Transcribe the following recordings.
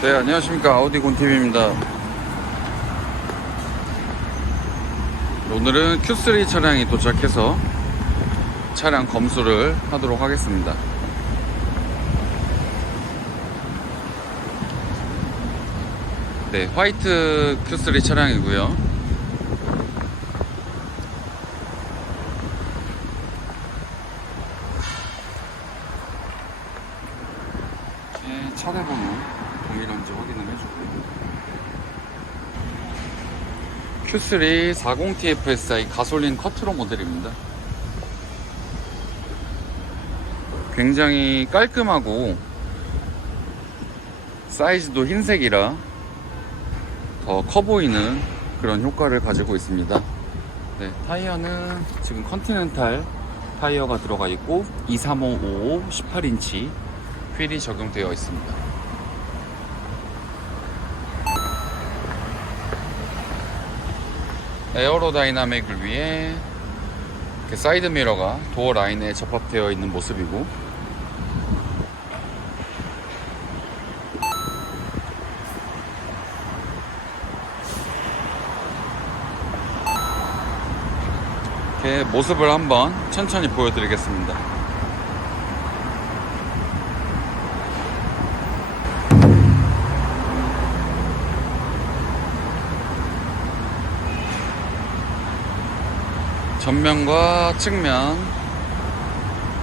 네, 안녕하십니까. 아우디 곤팀입니다. 오늘은 Q3 차량이 도착해서 차량 검수를 하도록 하겠습니다. 네, 화이트 Q3 차량이고요. 네, 차례 번호 동일한지 확인을 해주고요. Q3 40TFSI 가솔린 커트로 모델입니다. 굉장히 깔끔하고 사이즈도 흰색이라 더 커 보이는 그런 효과를 가지고 있습니다. 네, 타이어는 지금 컨티넨탈 타이어가 들어가 있고 23555 18인치 휠이 적용되어 있습니다. 에어로다이나믹을 위해 사이드 미러가 도어 라인에 접합되어 있는 모습이고 이렇게 모습을 한번 천천히 보여드리겠습니다. 전면과 측면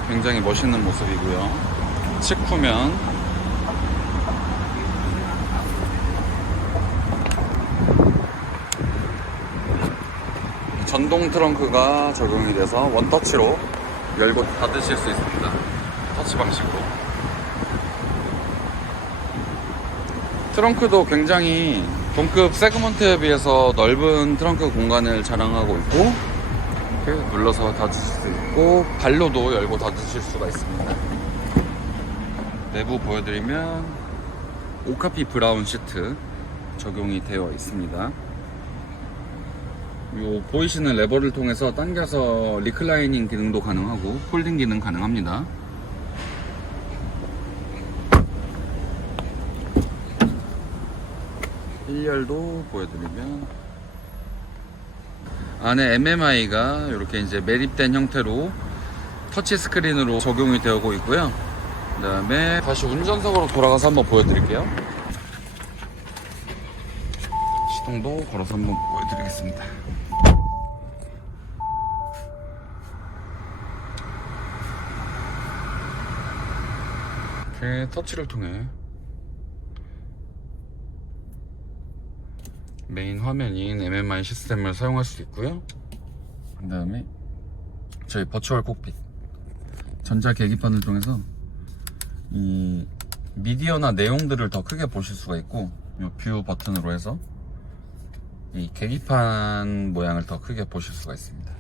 굉장히 멋있는 모습이고요. 측후면 전동 트렁크가 적용이 돼서 원터치로 열고 닫으실 수 있습니다. 터치 방식으로. 트렁크도 굉장히 동급 세그먼트에 비해서 넓은 트렁크 공간을 자랑하고 있고 이렇게 눌러서 닫으실 수 있고 발로도 열고 닫으실 수가 있습니다. 내부 보여드리면 오카피 브라운 시트 적용이 되어 있습니다. 요 보이시는 레버를 통해서 당겨서 리클라이닝 기능도 가능하고 폴딩 기능 가능합니다. 일열도 보여드리면 안에 MMI가 이렇게 이제 매립된 형태로 터치 스크린으로 적용이 되고 있고요. 그 다음에 다시 운전석으로 돌아가서 한번 보여드릴게요. 시동도 걸어서 한번 보여드리겠습니다. 이렇게 터치를 통해 메인 화면인 MMI 시스템을 사용할 수 있고요. 그 다음에 저희 버추얼 콕핏 전자 계기판을 통해서 이 미디어나 내용들을 더 크게 보실 수가 있고 이뷰 버튼으로 해서 이 계기판 모양을 더 크게 보실 수가 있습니다.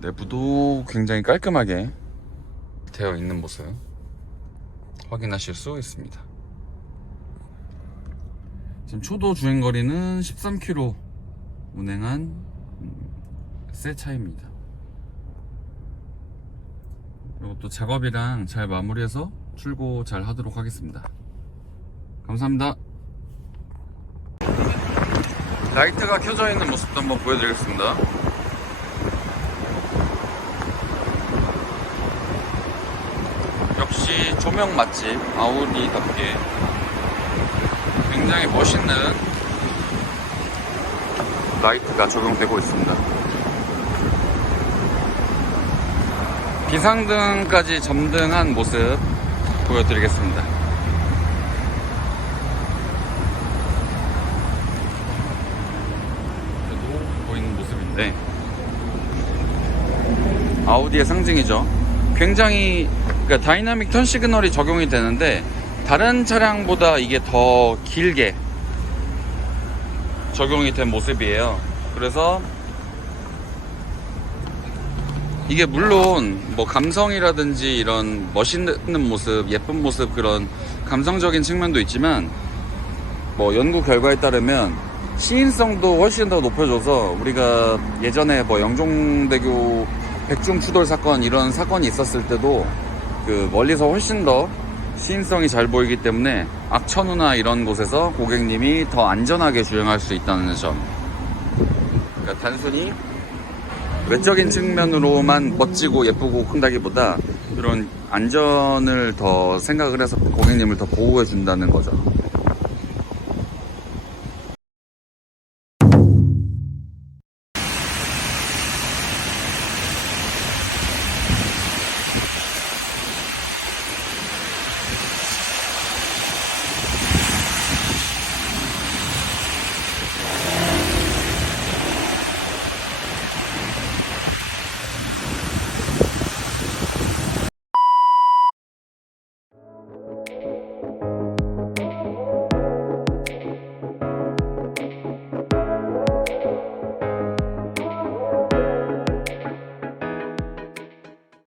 내부도 굉장히 깔끔하게 되어 있는 모습 확인하실 수 있습니다. 지금 초도 주행 거리는 13km 운행한 음, 새 차입니다. 이것도 작업이랑 잘 마무리해서 출고 잘 하도록 하겠습니다. 감사합니다. 라이트가 켜져 있는 모습도 한번 보여드리겠습니다. 역시 조명 맛집 아우디답게 굉장히 멋있는 라이트가 적용되고 있습니다. 비상등까지 점등한 모습 보여드리겠습니다. 그래도 보이는 모습인데 아우디의 상징이죠. 굉장히 그러니까 다이나믹 턴 시그널이 적용이 되는데 다른 차량보다 이게 더 길게 적용이 된 모습이에요. 그래서 이게 물론 뭐 감성이라든지 이런 멋있는 모습, 예쁜 모습 그런 감성적인 측면도 있지만 뭐 연구 결과에 따르면 시인성도 훨씬 더 높여줘서 우리가 예전에 뭐 영종대교 백중 추돌 사건 이런 사건이 있었을 때도 그 멀리서 훨씬 더 시인성이 잘 보이기 때문에 악천후나 이런 곳에서 고객님이 더 안전하게 주행할 수 있다는 점. 그러니까 단순히 외적인 측면으로만 멋지고 예쁘고 큰다기보다 이런 안전을 더 생각을 해서 고객님을 더 보호해 준다는 거죠.